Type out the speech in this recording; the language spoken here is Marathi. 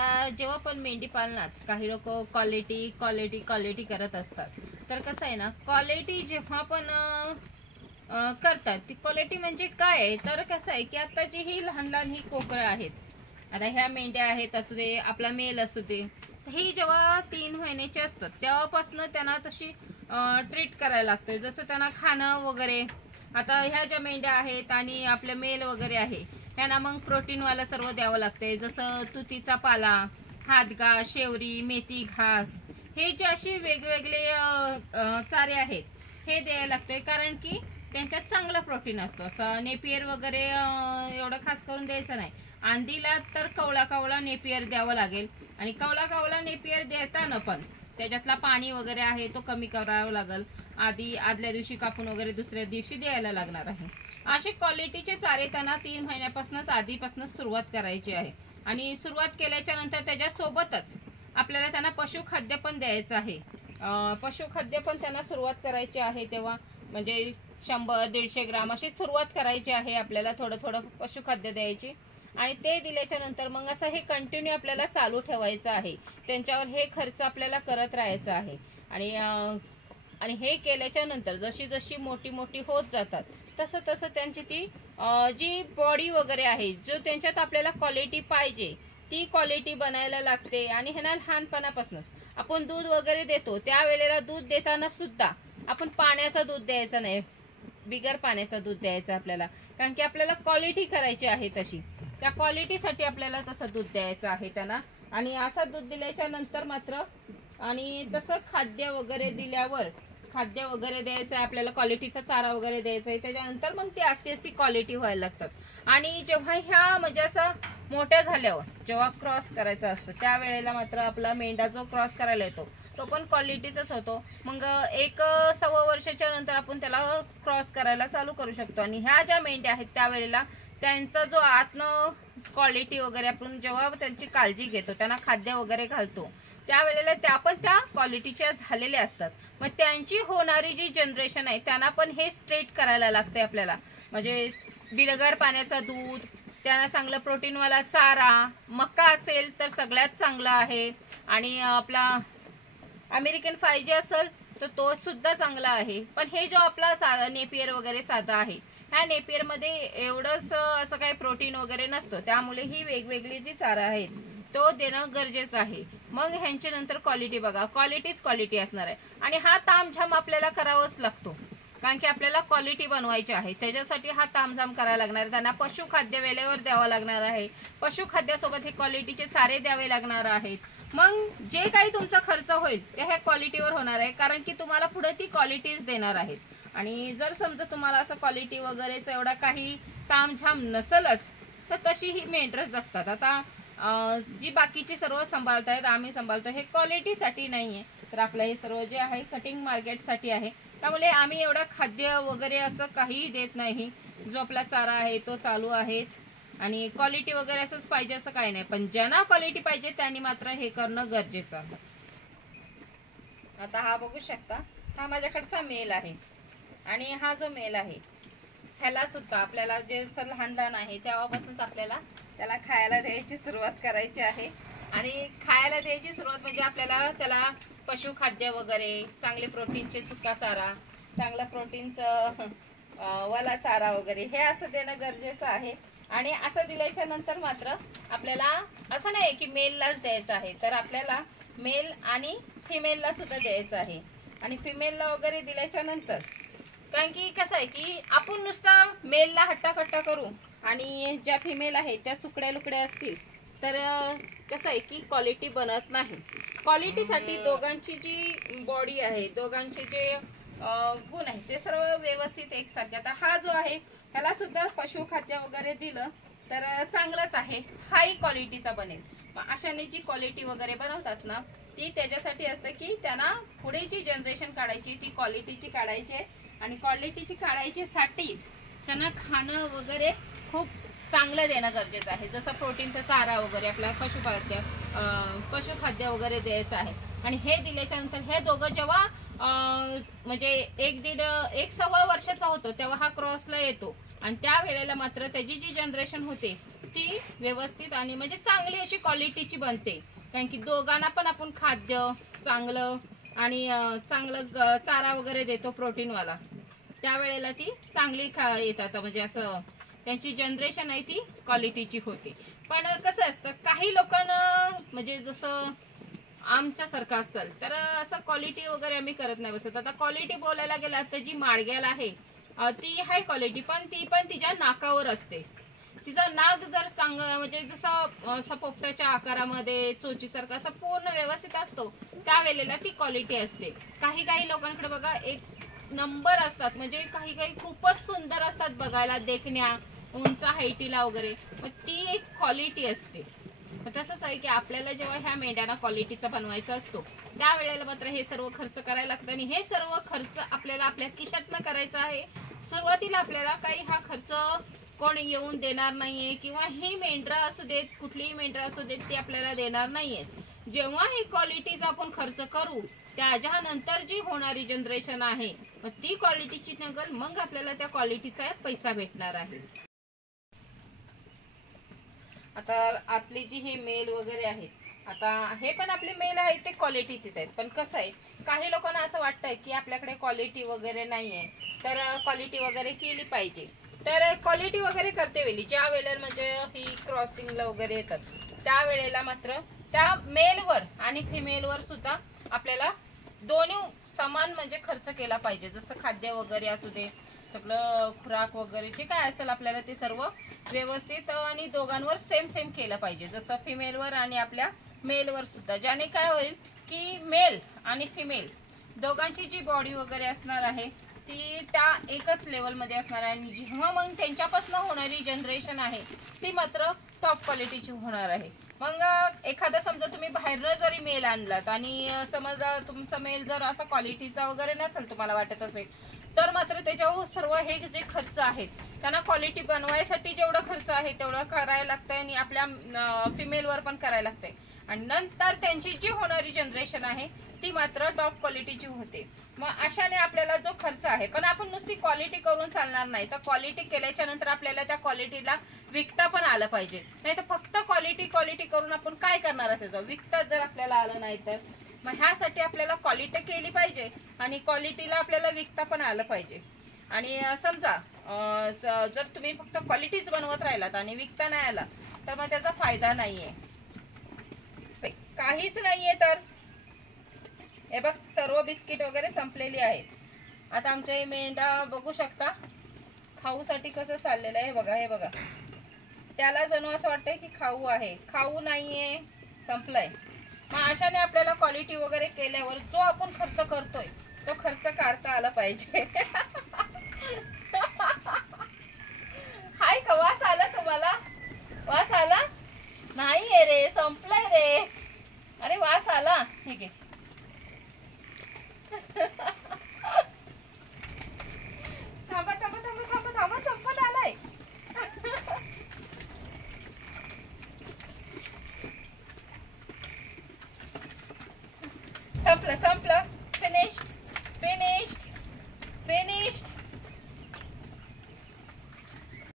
आता जेव्हा पण मेंढी पालनात काही लोक क्वालिटी क्वालिटी क्वालिटी करत असतात, तर कसं आहे ना, क्वालिटी जेव्हा पण करतात ती क्वालिटी म्हणजे काय आहे, तर कसं आहे की आता जी ही लहान लहान ही कोकरं आहेत, आता ह्या मेंढ्या आहेत असू दे, आपला मेल असू दे, ही जेव्हा 3 महिन्याची असतात तेव्हापासून त्यांना तशी ट्रीट करायला लागते, जसं त्यांना खाणं वगैरे. आता ह्या ज्या मेंढ्या आहेत आणि आपले मेल वगैरे आहे ह्यांना मग प्रोटीनवाला सर्व द्यावं लागते, जसं तुतीचा पाला, हादगा, शेवरी, मेथी घास, हे जे असे वेगवेगळे चारे आहेत हे द्यायला लागते, कारण की त्यांच्यात चांगलं प्रोटीन असतं. असं नेपियर वगैरे एवढं खास करून द्यायचं नाही. अंडीला तर कवळा कवळा नेपियर द्यावं लागेल, आणि कवळा कवळा नेपियर देताना पण त्याच्यातला पाणी वगैरे आहे तो कमी करावा लागेल. आदल्या दिवशी कापून वगैरे दुसऱ्या दिवशी द्यायला लागणार आहे. असे क्वालिटीचे चारे त्यांना 3 महिन्यापासूनच आधीपासूनच सुरुवात करायची आहे, आणि सुरुवात केल्याच्या नंतर त्याच्यासोबतच आपल्याला त्यांना पशुखाद्य पण द्यायचं आहे. पशुखाद्य पण त्यांना सुरुवात करायची आहे, तेव्हा म्हणजे 100-150 ग्राम अशी सुरुवात करायची आहे आपल्याला, थोडं थोडं पशुखाद्य द्यायची. आणि ते दिल्याच्या नंतर मग असं हे कंटिन्यू आपल्याला चालू ठेवायचं आहे, त्यांच्यावर हे खर्च आपल्याला करत राहायचं आहे. आणि हे केल्याच्या नंतर जशी जशी मोठी मोठी होत जातात तसं तसं त्यांची ती जी बॉडी वगैरे आहे, जो त्यांच्यात आपल्याला क्वालिटी पाहिजे ती क्वालिटी बनायला लागते. आणि ह्यांना लहानपणापासून आपण दूध वगैरे देतो, त्यावेळेला दूध देताना सुद्धा आपण पाण्याचं दूध द्यायचं नाही, बिगर पाण्याचं दूध द्यायचं आपल्याला, कारण की आपल्याला क्वालिटी करायची आहे तशी, त्या क्वालिटीसाठी आपल्याला तसं दूध द्यायचं आहे त्यांना. आणि असं दूध दिल्याच्या नंतर मात्र आणि तसं खाद्य वगैरे दिल्यावर खाद्य वगैरे द्यायचं आहे आपल्याला, क्वालिटीचा चारा वगैरे द्यायचा आहे, त्याच्यानंतर मग ती आस्ते आस्ते क्वालिटी व्हायला लागतात. आणि जेव्हा ह्या म्हणजे असं मोठ्या झाल्यावर जेव्हा क्रॉस करायचं असतं त्यावेळेला मात्र आपला मेंढा जो क्रॉस करायला येतो तो पण क्वालिटीचाच होतो. मग 1-1.25 वर्षाच्या नंतर आपण त्याला क्रॉस करायला चालू करू शकतो. आणि ह्या ज्या मेंढ्या आहेत त्यावेळेला त्यांचा जो आतनं क्वालिटी वगैरे आपण जेव्हा त्यांची काळजी घेतो, त्यांना खाद्य वगैरे घालतो, त्यावेळेला त्या पण त्या क्वालिटीच्या झालेल्या असतात. मग त्यांची होणारी जी जनरेशन आहे त्यांना पण हे स्ट्रेट करायला लागते आपल्याला, म्हणजे बिलगर पाण्याचं दूध, त्यांना चांगलं प्रोटीनवाला चारा, मका असेल तर सगळ्यात चांगला आहे, आणि आपला अमेरिकन 5G असेल तर तो सुद्धा चांगला आहे. पण हे जो आपला नेपियर वगैरे साधा आहे, ह्या नेपियर मध्ये एवढंच असं काही प्रोटीन वगैरे नसतं, त्यामुळे ही वेगवेगळी जी चारा आहेत तो देणं गरजेचं आहे. मग ह्यांच्या नंतर क्वालिटी बघा, क्वालिटीच क्वालिटी असणार आहे. आणि हा तामझाम आपल्याला करावाच लागतो, कारण की आपल्याला क्वालिटी बनवायची आहे, त्याच्यासाठी हा तामझाम करायला लागणार आहे. त्यांना पशुखाद्य वेळेवर द्यावं लागणार आहे, पशुखाद्यासोबत हे क्वालिटीचे चारे द्यावे लागणार आहेत. मग जे काही तुमचा खर्च होईल ते ह्या क्वालिटीवर होणार आहे, कारण की तुम्हाला पुढे ती क्वालिटीज देणार आहेत. आणि जर समजा तुम्हाला असं क्वालिटी वगैरेच एवढा काही तामझाम नसेलच तर तशी ही मेंढरं जगतात. आता जी बाकीची सर्व सांभाळतायत, आम्ही सांभाळतो, हे क्वालिटीसाठी नाही आहे, तर आपलं हे सर्व जे आहे कटिंग मार्केटसाठी आहे. त्यामुळे आम्ही एवढं खाद्य वगैरे असं काहीही देत नाही, जो आपला चारा आहे तो चालू आहेच. आणि क्वालिटी वगैरे असंच पाहिजे असं काही नाही, पण ज्यांना क्वालिटी पाहिजे त्यांनी मात्र हे करणं गरजेचं आहे. आता हा बघू शकता, हा माझ्याकडचा मेल आहे, आणि हा जो मेल आहे ह्याला सुद्धा आपल्याला जे लहान लहान आहे तेव्हापासूनच आपल्याला त्याला खायला द्यायची सुरुवात करायची आहे. आणि खायला द्यायची सुरुवात म्हणजे आपल्याला त्याला पशुखाद्य वगैरे, चांगले प्रोटीनचे सुका चारा, चांगला प्रोटीनचं वाला चारा वगैरे हे असं देणं गरजेचं आहे. आणि असं दिल्याच्या नंतर मात्र आपल्याला असं नाही की मेललाच द्यायचं आहे, तर आपल्याला मेल आणि फिमेलला सुद्धा द्यायचं आहे. आणि फिमेलला वगैरे दिल्याच्या नंतर, कारण की कसं आहे की आपण नुसतं मेलला हट्टाकट्टा करू आणि ज्या फिमेल आहेत त्या सुकड्या लुकड्या असतील तर कसं आहे की क्वालिटी बनत नाही. क्वालिटीसाठी दोघांची जी बॉडी आहे, दोघांचे जे गुण आहेत ते सर्व व्यवस्थित एकसारखे. आता हा जो आहे ह्याला सुद्धा पशुखाद्य वगैरे दिलं तर चांगलंच आहे, हाही क्वालिटीचा बनेल. अशाने जी क्वालिटी वगैरे बनवतात ना ती त्याच्यासाठी असतं की त्यांना पुढे जी जनरेशन काढायची ती क्वालिटीची काढायची आहे. आणि क्वालिटीची काढायच्यासाठीच त्यांना खाणं वगैरे खूप चांगलं देणं गरजेचं आहे, जसं प्रोटीनचा चारा वगैरे, आपला पशुखाद्य वगैरे द्यायचं आहे. आणि हे दिल्याच्या नंतर हे दोघं जेव्हा म्हणजे 1-1.5 वर्षाचा होतो तेव्हा हा क्रॉसला येतो, आणि त्या वेळेला मात्र त्याची जी जनरेशन होते ती व्यवस्थित आणि म्हणजे चांगली अशी क्वालिटीची बनते. कारण की दोघांना पण आपण खाद्य चांगलं आणि चांगलं चारा वगैरे देतो प्रोटीनवाला, त्यावेळेला ती चांगली येतात. म्हणजे असं त्यांची जनरेशन आहे ती क्वालिटीची होते. पण कसं असतं काही लोकांना म्हणजे जसं आमच्यासारखं असतं तर असं क्वालिटी वगैरे आम्ही करत नाही बसत. आता क्वालिटी बोलायला गेला तर जी माडग्याल आहे ती हाय क्वालिटी, पण ती पण तिच्या नाकावर असते. तिचा नाक जर म्हणजे जसा पोपटाच्या आकारामध्ये चोचीसारखा असं पूर्ण व्यवस्थित असतो त्यावेळेला ती क्वालिटी असते. काही काही लोकांकडे बघा एक नंबर असतात, म्हणजे काही काही खूपच सुंदर असतात बघायला, देखण्या उंच हाईटीला वगैरे, मग ती एक क्वालिटी असते. तसंच आहे की आपल्याला जेव्हा ह्या मेंढ्यांना क्वालिटीचा बनवायचा असतो त्यावेळेला मात्र हे सर्व खर्च करायला लागतं. आणि हे सर्व खर्च आपल्याला आपल्या खिशातनं करायचा आहे. सुरुवातीला आपल्याला काही हा खर्च कोण येऊन देणार नाहीये, किंवा ही मेंढरा असू देत कुठलीही मेंढरा असू देत ती आपल्याला देणार नाहीये. जेव्हा ही क्वालिटीचा आपण खर्च करू त्याच्यानंतर जी होणारी जनरेशन आहे मग ती क्वालिटीची नगल, मग आपल्याला त्या क्वालिटीचा पैसा भेटणार आहे. आता आपली जी हे मेल वगैरे आहेत, आता हे पण आपले मेल आहेत ते क्वालिटीचेच आहेत. पण कसं आहे काही लोकांना असं वाटतंय की आपल्याकडे क्वालिटी वगैरे नाहीये तर क्वालिटी वगैरे केली पाहिजे. तर क्वालिटी वगैरे करते वेळी ज्या वेळेला म्हणजे ही क्रॉसिंगला वगैरे येतात त्यावेळेला मात्र त्या मेलवर आणि फिमेलवर सुद्धा आपल्याला दोन्ही समान म्हणजे खर्च केला पाहिजे. जसं खाद्य वगैरे असू दे, सगळं खुराक वगैरे जे काय असेल आपल्याला ते सर्व व्यवस्थित आणि दोघांवर सेम सेम केलं पाहिजे. जसं फिमेलवर आणि आपल्या मेलवर सुद्धा, ज्याने काय होईल की मेल आणि फिमेल दोघांची जी बॉडी वगैरे असणार आहे ती त्या एकच लेवलमध्ये असणार आहे. आणि जेव्हा मग त्यांच्यापासून होणारी जनरेशन आहे ती मात्र टॉप क्वालिटीची होणार आहे. मग एखादा समजा तुम्ही बाहेरनं जरी मेल आणलात आणि समजा तुमचा मेल जर असा क्वालिटीचा वगैरे नसेल तुम्हाला वाटत असेल तर मात्र त्याच्यावर सर्व हे जे खर्च आहेत त्यांना क्वालिटी बनवायसाठी जेवढा खर्च आहे तेवढं करायला लागतंय आणि आपल्या फिमेलवर पण करायला लागतंय. आणि नंतर त्यांची जी होणारी जनरेशन आहे ती मात्र टॉप क्वालिटीची होते. मग अशाने आपल्याला जो खर्च आहे, पण आपण नुसती क्वालिटी करून चालणार नाही, तर क्वालिटी केल्याच्या नंतर आपल्याला त्या क्वालिटीला विकता पण आलं पाहिजे. नाही तर फक्त क्वालिटी क्वालिटी करून आपण काय करणार त्याचं, विकता जर आपल्याला आलं नाही तर. मग ह्यासाठी आपल्याला क्वालिटी केली पाहिजे आणि क्वालिटीला आपल्याला विकता पण आलं पाहिजे. आणि समजा जर तुम्ही फक्त क्वालिटीच बनवत राहिलात आणि विकता नाही आला तर मग त्याचा फायदा नाहीये, काहीच नाहीये. तर हे बघ सर्व बिस्किट वगैरे संपलेली आहेत. आता आमच्या हे मेंढा बघू शकता खाऊसाठी कसं चाललेलं आहे. बघा हे बघा, त्याला जणू असं वाटतंय की खाऊ आहे, खाऊ नाहीये, संपलंय. मग अशाने आपल्याला क्वालिटी वगैरे केल्यावर जो आपण खर्च करतोय तो खर्च काढता आला पाहिजे. हाय का वास आला तुम्हाला? वास आला नाहीये रे, संपलाय रे. अरे वास आला, ठीक आहे. थांबा थांबा थांबा थांबा थांबा, संपत आलाय. संपलं संपलं, फिनिश्ड फिनिश्ड फिनिश्ड.